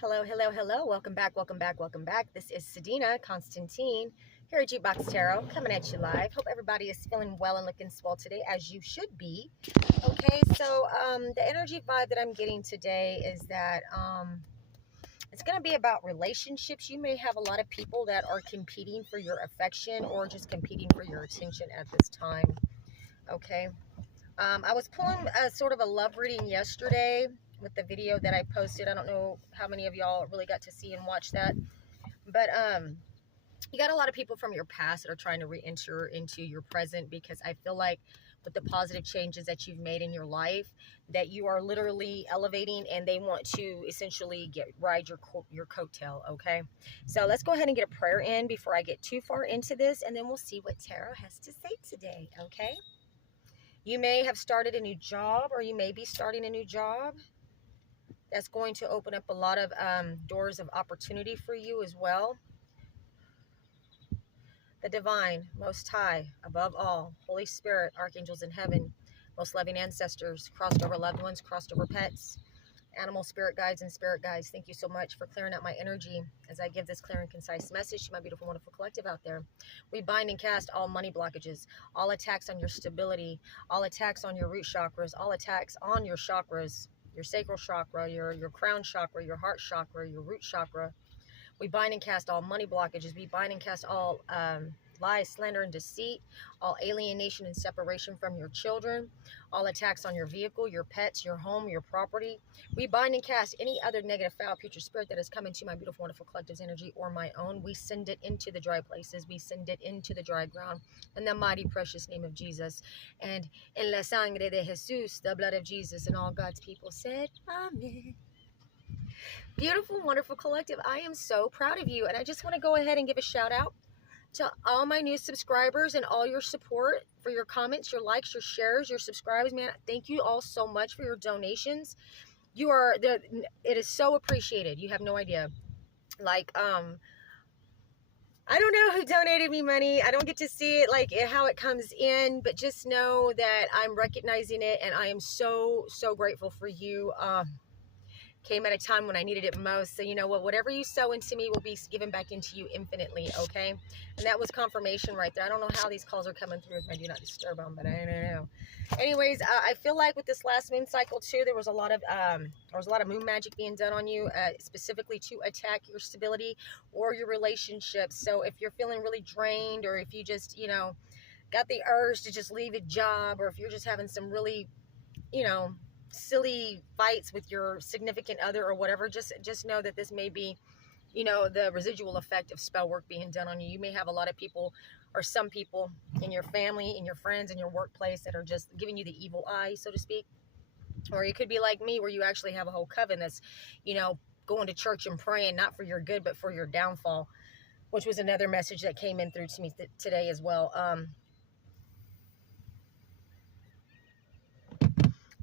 Hello, hello, hello. Welcome back, welcome back, welcome back. This is Sadina Constantine here at Jukebox Tarot, coming at you live. Hope everybody is feeling well and looking swell today, as you should be. Okay, so the energy vibe that I'm getting today is that it's going to be about relationships. You may have a lot of people that are competing for your affection or just competing for your attention at this time. Okay. I was pulling a sort of a love reading yesterday with the video that I posted. I don't know how many of y'all really got to see and watch that, but you got a lot of people from your past that are trying to re-enter into your present, because I feel like with the positive changes that you've made in your life, that you are literally elevating, and they want to essentially ride your coattail. Okay, so let's go ahead and get a prayer in before I get too far into this, and then we'll see what tarot has to say today. Okay. You may have started a new job, or you may be starting a new job. That's going to open up a lot of doors of opportunity for you as well. The divine, most high, above all, Holy Spirit, archangels in heaven, most loving ancestors, crossed over loved ones, crossed over pets, animal spirit guides and spirit guides. Thank you so much for clearing out my energy as I give this clear and concise message to my beautiful, wonderful collective out there. We bind and cast all money blockages, all attacks on your stability, all attacks on your root chakras, all attacks on your chakras, your sacral chakra, your crown chakra, your heart chakra, your root chakra. We bind and cast all money blockages. We bind and cast all lies, slander, and deceit, all alienation and separation from your children, all attacks on your vehicle, your pets, your home, your property. We bind and cast any other negative, foul, future spirit that has come into my beautiful, wonderful collective's energy or my own. We send it into the dry places. We send it into the dry ground in the mighty, precious name of Jesus. And en la sangre de Jesús, the blood of Jesus, and all God's people said, Amen. Beautiful, wonderful collective, I am so proud of you, and I just want to go ahead and give a shout out to all my new subscribers and all your support, for your comments, your likes, your shares, your subscribes. Man, thank you all so much for your donations. It is so appreciated. You have no idea. Like, I don't know who donated me money. I don't get to see it, like how it comes in, but just know that I'm recognizing it, and I am so grateful for you. Came at a time when I needed it most. So you know what, whatever you sow into me will be given back into you infinitely. Okay, and that was confirmation right there. I don't know how these calls are coming through if I do not disturb them, but I don't know. Anyways, I feel like with this last moon cycle too, there was a lot of moon magic being done on you, specifically to attack your stability or your relationships. So if you're feeling really drained, or if you just got the urge to just leave a job, or if you're just having some really silly fights with your significant other or whatever, just know that this may be the residual effect of spell work being done on you. You may have a lot of people, or some people in your family, in your friends, in your workplace, that are just giving you the evil eye, so to speak. Or you could be like me, where you actually have a whole coven that's going to church and praying, not for your good but for your downfall, which was another message that came in through to me today as well.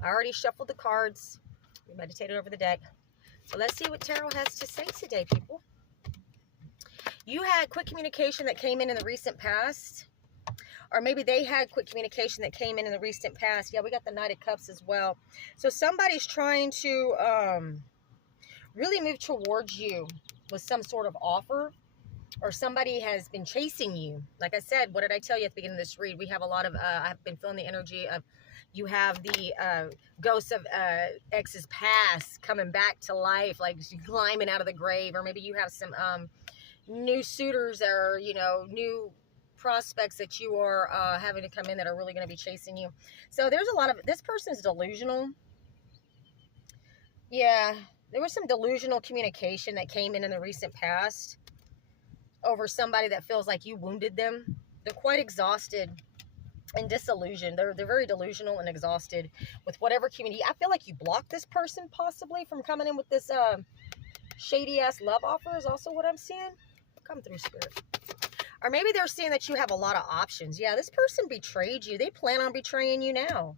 I already shuffled the cards. We meditated over the deck. So let's see what tarot has to say today, people. You had quick communication that came in the recent past. Or maybe they had quick communication that came in the recent past. Yeah, we got the Knight of Cups as well. So somebody's trying to really move towards you with some sort of offer. Or somebody has been chasing you. Like I said, what did I tell you at the beginning of this read? We have a lot of, I've been feeling the energy of, you have the ghosts of ex's past coming back to life, like climbing out of the grave. Or maybe you have some new suitors, or new prospects that you are having to come in, that are really going to be chasing you. So there's a lot of, this person is delusional. Yeah, there was some delusional communication that came in the recent past over somebody that feels like you wounded them. They're quite exhausted and disillusioned. They're very delusional and exhausted with whatever community. I feel like you blocked this person possibly from coming in with this shady ass love offer, is also what I'm seeing. Come through, Spirit. Or maybe they're seeing that you have a lot of options. Yeah, this person betrayed you. They plan on betraying you now.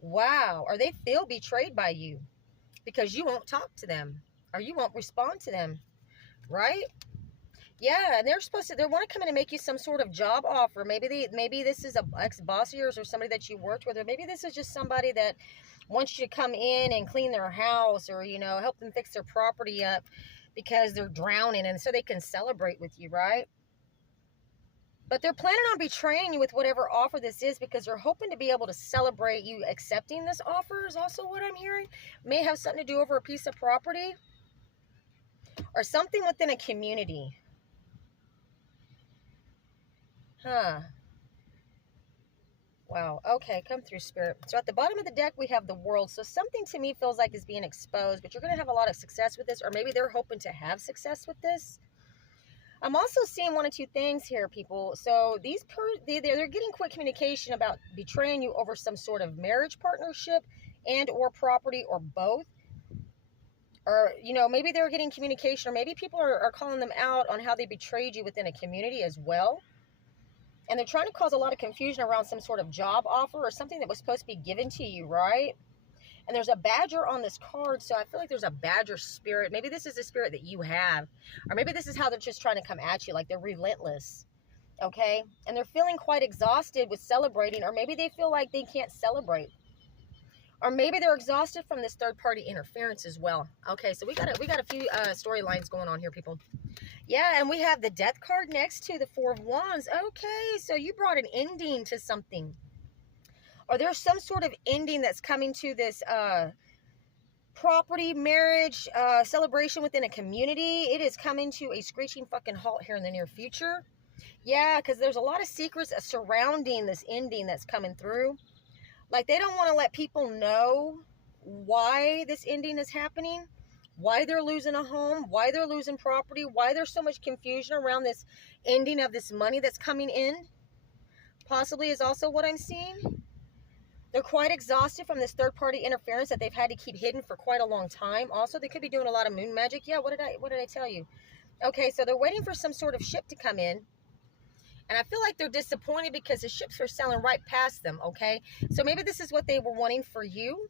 Wow. Or they feel betrayed by you because you won't talk to them, or you won't respond to them, right? Yeah, and they want to come in and make you some sort of job offer. Maybe this is a ex-boss of yours, or somebody that you worked with, or maybe this is just somebody that wants you to come in and clean their house, or, you know, help them fix their property up because they're drowning, and so they can celebrate with you, right? But they're planning on betraying you with whatever offer this is, because they're hoping to be able to celebrate you accepting this offer, is also what I'm hearing. May have something to do over a piece of property or something within a community. Huh. Wow. Okay, come through, Spirit. So at the bottom of the deck, we have the World. So something to me feels like is being exposed, but you're going to have a lot of success with this, or maybe they're hoping to have success with this. I'm also seeing one of two things here, people. So they're getting quick communication about betraying you over some sort of marriage partnership and or property, or both. Or, you know, maybe they're getting communication, or maybe people are calling them out on how they betrayed you within a community as well. And they're trying to cause a lot of confusion around some sort of job offer or something that was supposed to be given to you, right? And there's a badger on this card, so I feel like there's a badger spirit. Maybe this is a spirit that you have. Or maybe this is how they're just trying to come at you, like they're relentless, okay? And they're feeling quite exhausted with celebrating, or maybe they feel like they can't celebrate. Or maybe they're exhausted from this third-party interference as well. Okay, so we got a few storylines going on here, people. Yeah, and we have the Death card next to the Four of Wands. Okay, so you brought an ending to something. Or there's some sort of ending that's coming to this property, marriage, celebration within a community. It is coming to a screeching fucking halt here in the near future. Yeah, because there's a lot of secrets surrounding this ending that's coming through. Like, they don't want to let people know why this ending is happening, why they're losing a home, why they're losing property, why there's so much confusion around this ending of this money that's coming in. Possibly is also what I'm seeing. They're quite exhausted from this third-party interference that they've had to keep hidden for quite a long time. Also, they could be doing a lot of moon magic. Yeah, what did I tell you? Okay, so they're waiting for some sort of ship to come in. And I feel like they're disappointed because the ships are sailing right past them, okay? So maybe this is what they were wanting for you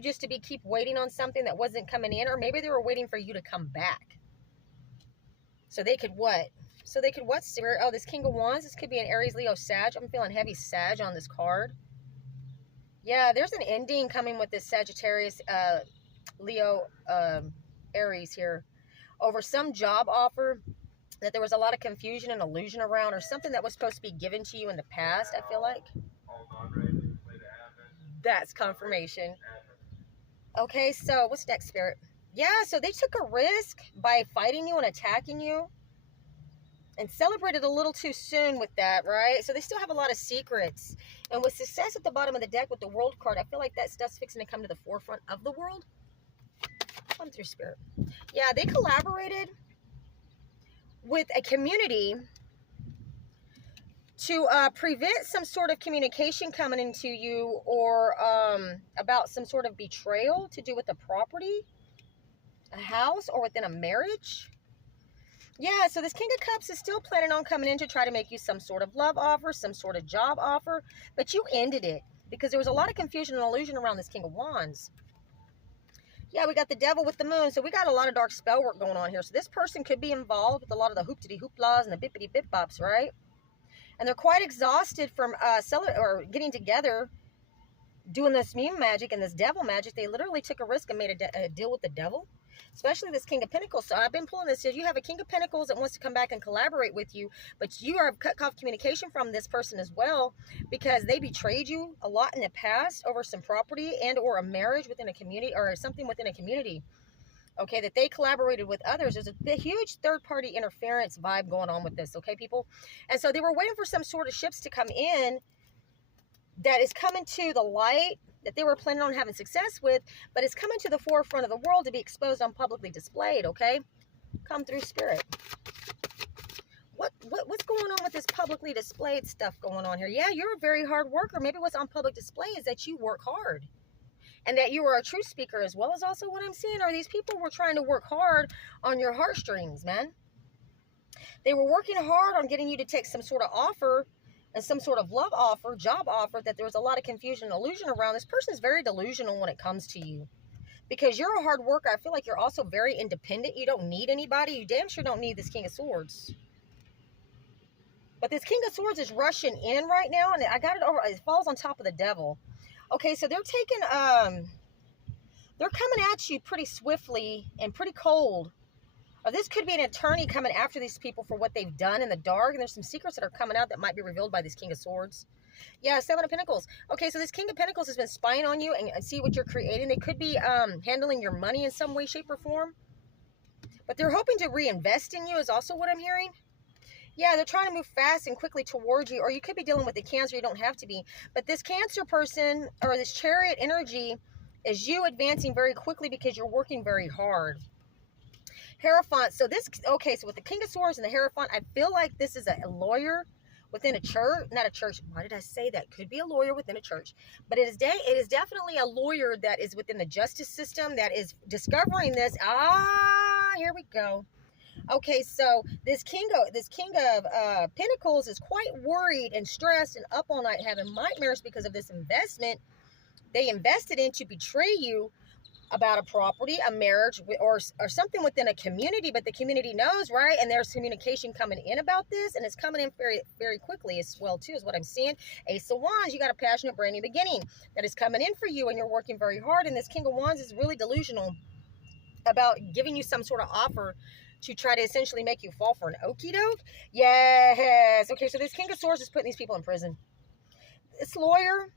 just to keep waiting on something that wasn't coming in, or maybe they were waiting for you to come back. So they could what? So they could what, Spirit? Oh, this King of Wands, this could be an Aries, Leo, Sag. I'm feeling heavy Sag on this card. Yeah, there's an ending coming with this Sagittarius, Leo, Aries here over some job offer that there was a lot of confusion and illusion around, or something that was supposed to be given to you in the past, I feel like. That's confirmation. Okay, so what's next, Spirit? Yeah, so they took a risk by fighting you and attacking you, and celebrated a little too soon with that, right? So they still have a lot of secrets. And with success at the bottom of the deck with the World card, I feel like that stuff's fixing to come to the forefront of the world. Come through, Spirit. Yeah, they collaborated with a community to prevent some sort of communication coming into you, or about some sort of betrayal to do with a property, a house, or within a marriage. Yeah, so this King of Cups is still planning on coming in to try to make you some sort of love offer, some sort of job offer, but you ended it because there was a lot of confusion and illusion around this King of Wands. Yeah, we got the Devil with the Moon, so we got a lot of dark spell work going on here. So this person could be involved with a lot of the hoopty-hooplas and the bippity-bip-bops, right? And they're quite exhausted from getting together, doing this moon magic and this devil magic. They literally took a risk and made a deal with the devil, especially this King of Pentacles. So I've been pulling this. You have a King of Pentacles that wants to come back and collaborate with you, but you are cut off communication from this person as well, because they betrayed you a lot in the past over some property and or a marriage within a community, or something within a community. Okay, that they collaborated with others. There's a huge third-party interference vibe going on with this, okay, people? And so they were waiting for some sort of ships to come in that is coming to the light, that they were planning on having success with, but it's coming to the forefront of the world to be exposed and publicly displayed, okay? Come through, Spirit. What's going on with this publicly displayed stuff going on here? Yeah, you're a very hard worker. Maybe what's on public display is that you work hard, and that you are a truth speaker as well. As also what I'm seeing are these people were trying to work hard on your heartstrings, man. They were working hard on getting you to take some sort of offer, and some sort of love offer, job offer, that there was a lot of confusion and illusion around. This person is very delusional when it comes to you, because you're a hard worker. I feel like you're also very independent. You don't need anybody. You damn sure don't need this King of Swords. But this King of Swords is rushing in right now, and I got it over. It falls on top of the Devil. Okay, so they're taking they're coming at you pretty swiftly and pretty cold. Or this could be an attorney coming after these people for what they've done in the dark. And there's some secrets that are coming out that might be revealed by this King of Swords. Yeah, Seven of Pentacles. Okay, so this King of Pentacles has been spying on you and see what you're creating. They could be handling your money in some way, shape, or form. But they're hoping to reinvest in you is also what I'm hearing. Yeah, they're trying to move fast and quickly towards you. Or you could be dealing with a Cancer. You don't have to be. But this Cancer person or this Chariot energy is you advancing very quickly because you're working very hard. Hierophant. So this, okay, so with the King of Swords and the Hierophant, I feel like this is a lawyer within a church. Not a church. Why did I say that? Could be a lawyer within a church. But it is definitely a lawyer that is within the justice system that is discovering this. Here we go. Okay, so this King of Pentacles is quite worried and stressed and up all night having nightmares because of this investment they invested in to betray you about a property, a marriage, or something within a community, but the community knows, right? And there's communication coming in about this, and it's coming in very, very quickly as well, too, is what I'm seeing. Ace of Wands, you got a passionate, brand new beginning that is coming in for you, and you're working very hard, and this King of Wands is really delusional about giving you some sort of offer to try to essentially make you fall for an okie doke. Yes. Okay, so this King of Swords is putting these people in prison. This lawyer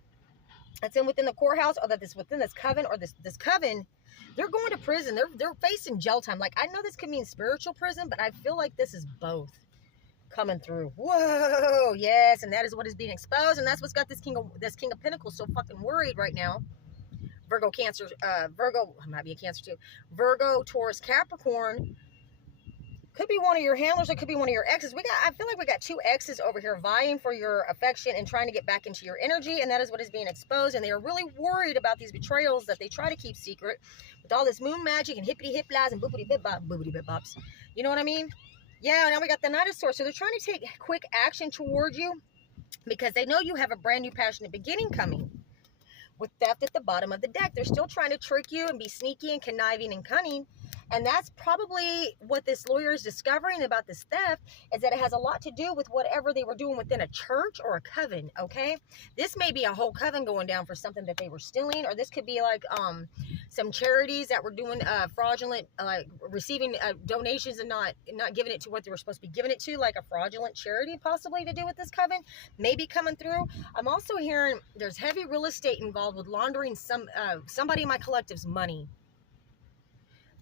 that's within the courthouse, or that is within this coven, or this coven, they're going to prison. They're facing jail time. Like, I know this could mean spiritual prison, but I feel like this is both coming through. Whoa, yes, and that is what is being exposed, and that's what's got this King of Pentacles so fucking worried right now. Virgo, Cancer, Virgo, might be a Cancer too. Virgo, Taurus, Capricorn. Could be one of your handlers. It could be one of your exes. I feel like we got two exes over here vying for your affection and trying to get back into your energy. And that is what is being exposed. And they are really worried about these betrayals that they try to keep secret with all this moon magic and hippity hip lies and boopity bip bops. You know what I mean? Yeah. Now we got the Knight of Swords. So they're trying to take quick action towards you because they know you have a brand new passionate beginning coming. With theft at the bottom of the deck, they're still trying to trick you and be sneaky and conniving and cunning. And that's probably what this lawyer is discovering about this theft, is that it has a lot to do with whatever they were doing within a church or a coven, okay? This may be a whole coven going down for something that they were stealing, or this could be like some charities that were doing fraudulent, receiving donations and not giving it to what they were supposed to be giving it to, like a fraudulent charity possibly to do with this coven, maybe coming through. I'm also hearing there's heavy real estate involved with laundering somebody in my collective's money.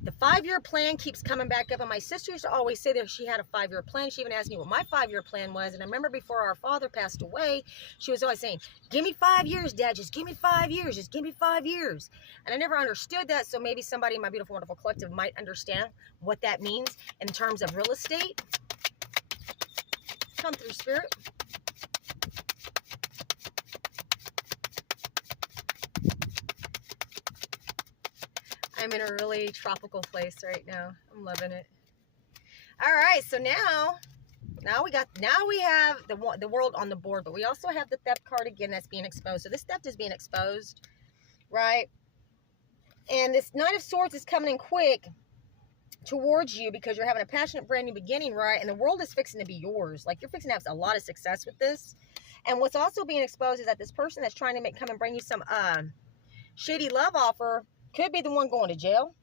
The 5-year plan keeps coming back up, and my sister used to always say that she had a 5-year plan. She even asked me what my 5-year plan was, and I remember before our father passed away, she was always saying, give me 5 years, Dad, just give me 5 years, just give me 5 years. And I never understood that, so maybe somebody in my beautiful, wonderful collective might understand what that means in terms of real estate. Come through, Spirit. I'm in a really tropical place right now. I'm loving it. All right, so now we have the world on the board, but we also have the theft card again that's being exposed. So this theft is being exposed, right? And this Knight of Swords is coming in quick towards you because you're having a passionate brand new beginning, right? And the world is fixing to be yours. Like, you're fixing to have a lot of success with this. And what's also being exposed is that this person that's trying to come and bring you some shady love offer could be the one going to jail.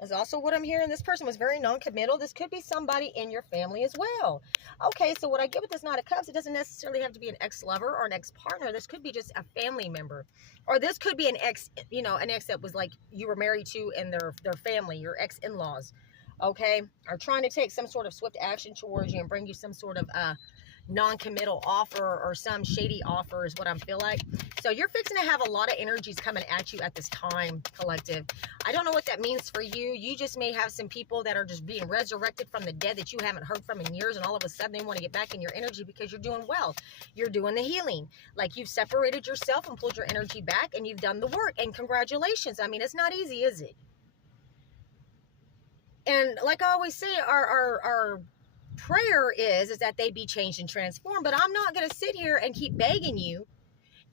That's also what I'm hearing. This person was very non-committal. This could be somebody in your family as well. Okay, so what I get with this Knight of Cups, it doesn't necessarily have to be an ex-lover or an ex-partner. This could be just a family member. Or this could be an ex, an ex that was like you were married to and their family, your ex-in-laws. Okay? Are trying to take some sort of swift action towards you and bring you some sort of non-committal offer or some shady offer is what I feel like. So you're fixing to have a lot of energies coming at you at this time, collective. I don't know what that means for you. You just may have some people that are just being resurrected from the dead that you haven't heard from in years, and all of a sudden they want to get back in your energy because you're doing well. You're doing the healing. Like, you've separated yourself and pulled your energy back, and you've done the work. And congratulations. I mean, it's not easy, is it? And like I always say, our prayer is that they be changed and transformed. But I'm not going to sit here and keep begging you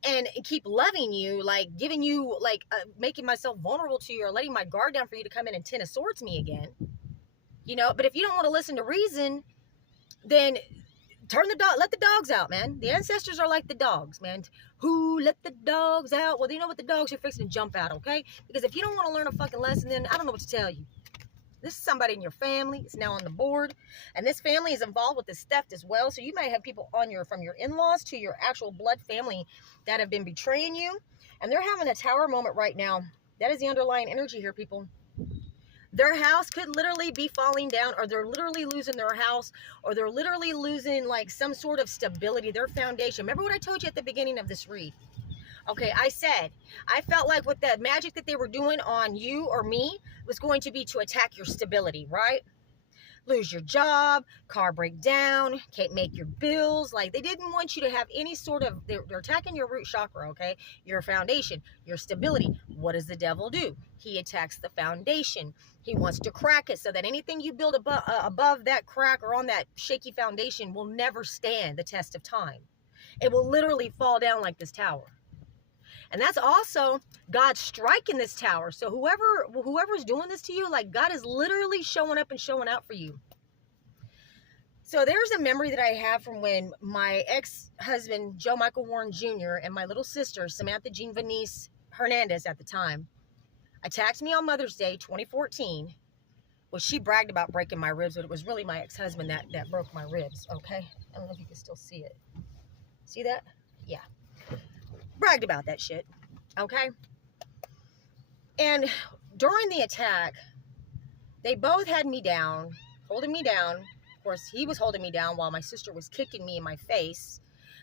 and keep loving you, like giving you, like making myself vulnerable to you or letting my guard down for you to come in and Ten of Swords me again. But if you don't want to listen to reason, then let the dogs out, man. The ancestors are like the dogs, man. Who let the dogs out? Well, you know what? The dogs are fixing to jump out, okay? Because if you don't want to learn a fucking lesson, then I don't know what to tell you. This is somebody in your family. It's now on the board. And this family is involved with this theft as well. So you may have people on from your in-laws to your actual blood family that have been betraying you. And they're having a tower moment right now. That is the underlying energy here, people. Their house could literally be falling down, or they're literally losing their house, or they're literally losing like some sort of stability, their foundation. Remember what I told you at the beginning of this read? Okay, I said, I felt like with the magic that they were doing on you or me was going to be to attack your stability, right? Lose your job, car break down, can't make your bills. Like, they didn't want you to have any sort of, they're attacking your root chakra, okay? Your foundation, your stability. What does the devil do? He attacks the foundation. He wants to crack it so that anything you build above that crack or on that shaky foundation will never stand the test of time. It will literally fall down like this tower. And that's also God striking this tower. So whoever's doing this to you, like, God is literally showing up and showing out for you. So there's a memory that I have from when my ex-husband, Joe Michael Warren Jr., and my little sister, Samantha Jean Venice Hernandez at the time, attacked me on Mother's Day 2014. Well, she bragged about breaking my ribs, but it was really my ex-husband that broke my ribs, okay? I don't know if you can still see it. See that? Yeah. Bragged about that shit, okay? And during the attack, they both had me down, holding me down. Of course, he was holding me down while my sister was kicking me in my face.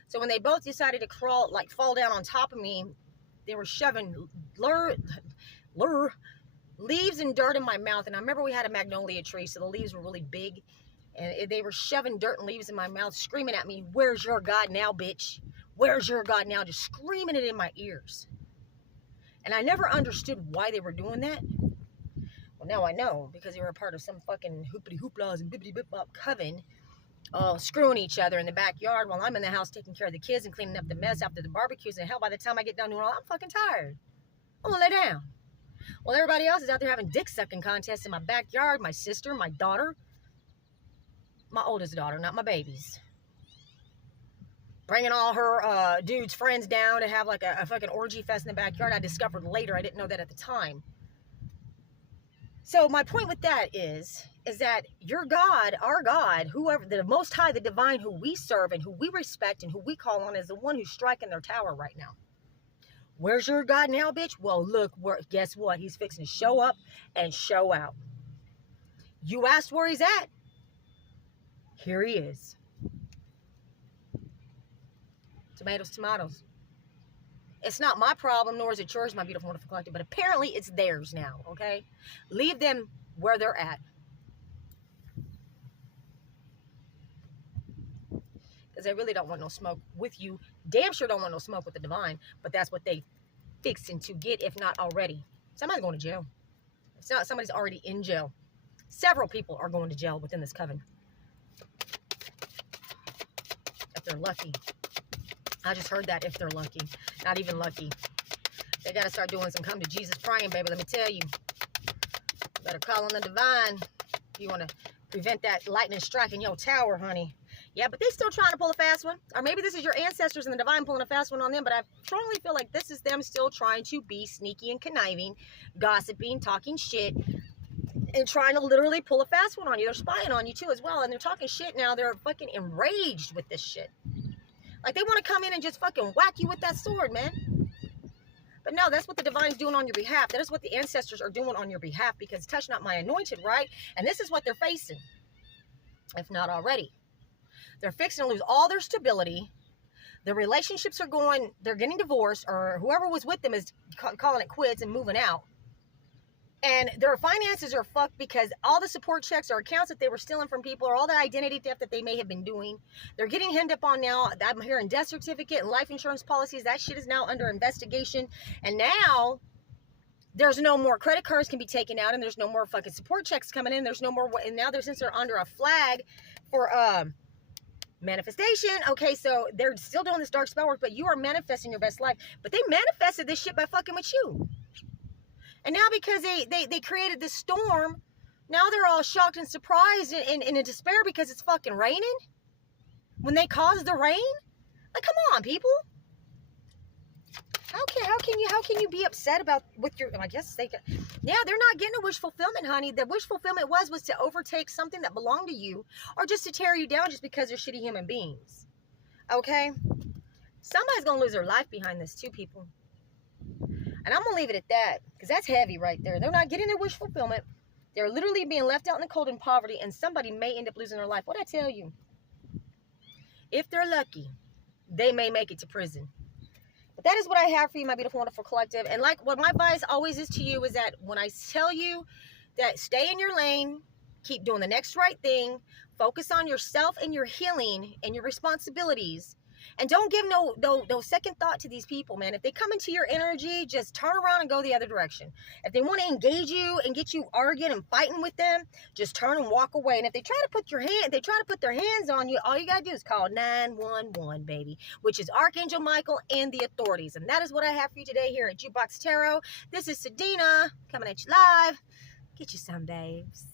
So when they both decided to crawl, like fall down on top of me, they were shoving leaves and dirt in my mouth. And I remember we had a magnolia tree, so the leaves were really big. And they were shoving dirt and leaves in my mouth, screaming at me, "Where's your God now, bitch? Where's your God now?" Just screaming it in my ears. And I never understood why they were doing that. Well, now I know, because they were a part of some fucking hoopity hooplas and bippity bip bop coven, screwing each other in the backyard while I'm in the house taking care of the kids and cleaning up the mess after the barbecues. And hell, by the time I get done doing all, I'm fucking tired. I'm gonna lay down. Well, everybody else is out there having dick sucking contests in my backyard. My sister, my daughter, my oldest daughter, not my babies. Bringing all her dudes' friends down to have like a fucking orgy fest in the backyard. I discovered later. I didn't know that at the time. So my point with that is that your God, our God, whoever, the Most High, the Divine, who we serve and who we respect and who we call on, is the one who's striking their tower right now. Where's your God now, bitch? Well, look, guess what? He's fixing to show up and show out. You asked where he's at? Here he is. Tomatoes, tomatoes. It's not my problem, nor is it yours, my beautiful, wonderful collective, but apparently it's theirs now, okay? Leave them where they're at. Because they really don't want no smoke with you. Damn sure don't want no smoke with the Divine, but that's what they fixing to get, if not already. Somebody's going to jail. It's not, somebody's already in jail. Several people are going to jail within this coven. If they're lucky. I just heard that, if they're lucky. Not even lucky. They got to start doing some come to Jesus praying, baby. Let me tell you. Better call on the Divine. You want to prevent that lightning striking your tower, honey. Yeah, but they still trying to pull a fast one. Or maybe this is your ancestors and the Divine pulling a fast one on them. But I strongly feel like this is them still trying to be sneaky and conniving, gossiping, talking shit, and trying to literally pull a fast one on you. They're spying on you too as well. And they're talking shit now. They're fucking enraged with this shit. Like, they want to come in and just fucking whack you with that sword, man. But no, that's what the Divine's doing on your behalf. That is what the ancestors are doing on your behalf, because touch not my anointed, right? And this is what they're facing, if not already. They're fixing to lose all their stability. Their relationships are going, they're getting divorced, or whoever was with them is calling it quits and moving out. And their finances are fucked because all the support checks or accounts that they were stealing from people, or all the identity theft that they may have been doing, they're getting hemmed up on now. I'm hearing death certificate and life insurance policies. That shit is now under investigation. And now there's no more credit cards can be taken out, and there's no more fucking support checks coming in. There's no more. And now since they're under a flag for manifestation. Okay, so they're still doing this dark spell work, but you are manifesting your best life. But they manifested this shit by fucking with you. And now because they created this storm, now they're all shocked and surprised and in despair because it's fucking raining. when they cause the rain? Like, come on, people. How can you be upset about with your, I guess they, yeah, they're not getting a wish fulfillment, honey. The wish fulfillment was to overtake something that belonged to you, or just to tear you down just because they're shitty human beings. Okay? Somebody's going to lose their life behind this too, people. And I'm going to leave it at that, because that's heavy right there. They're not getting their wish fulfillment. They're literally being left out in the cold and poverty, and somebody may end up losing their life. What'd I tell you? If they're lucky, they may make it to prison. But that is what I have for you, my beautiful, wonderful collective. And like what my advice always is to you is that when I tell you that stay in your lane, keep doing the next right thing, focus on yourself and your healing and your responsibilities, and don't give no second thought to these people, man. If they come into your energy, just turn around and go the other direction. If they want to engage you and get you arguing and fighting with them, just turn and walk away. And if they try to put their hands on you, all you gotta do is call 911, baby, which is Archangel Michael and the authorities. And that is what I have for you today here at Jukebox Tarot. This is Sadina coming at you live. Get you some, babes.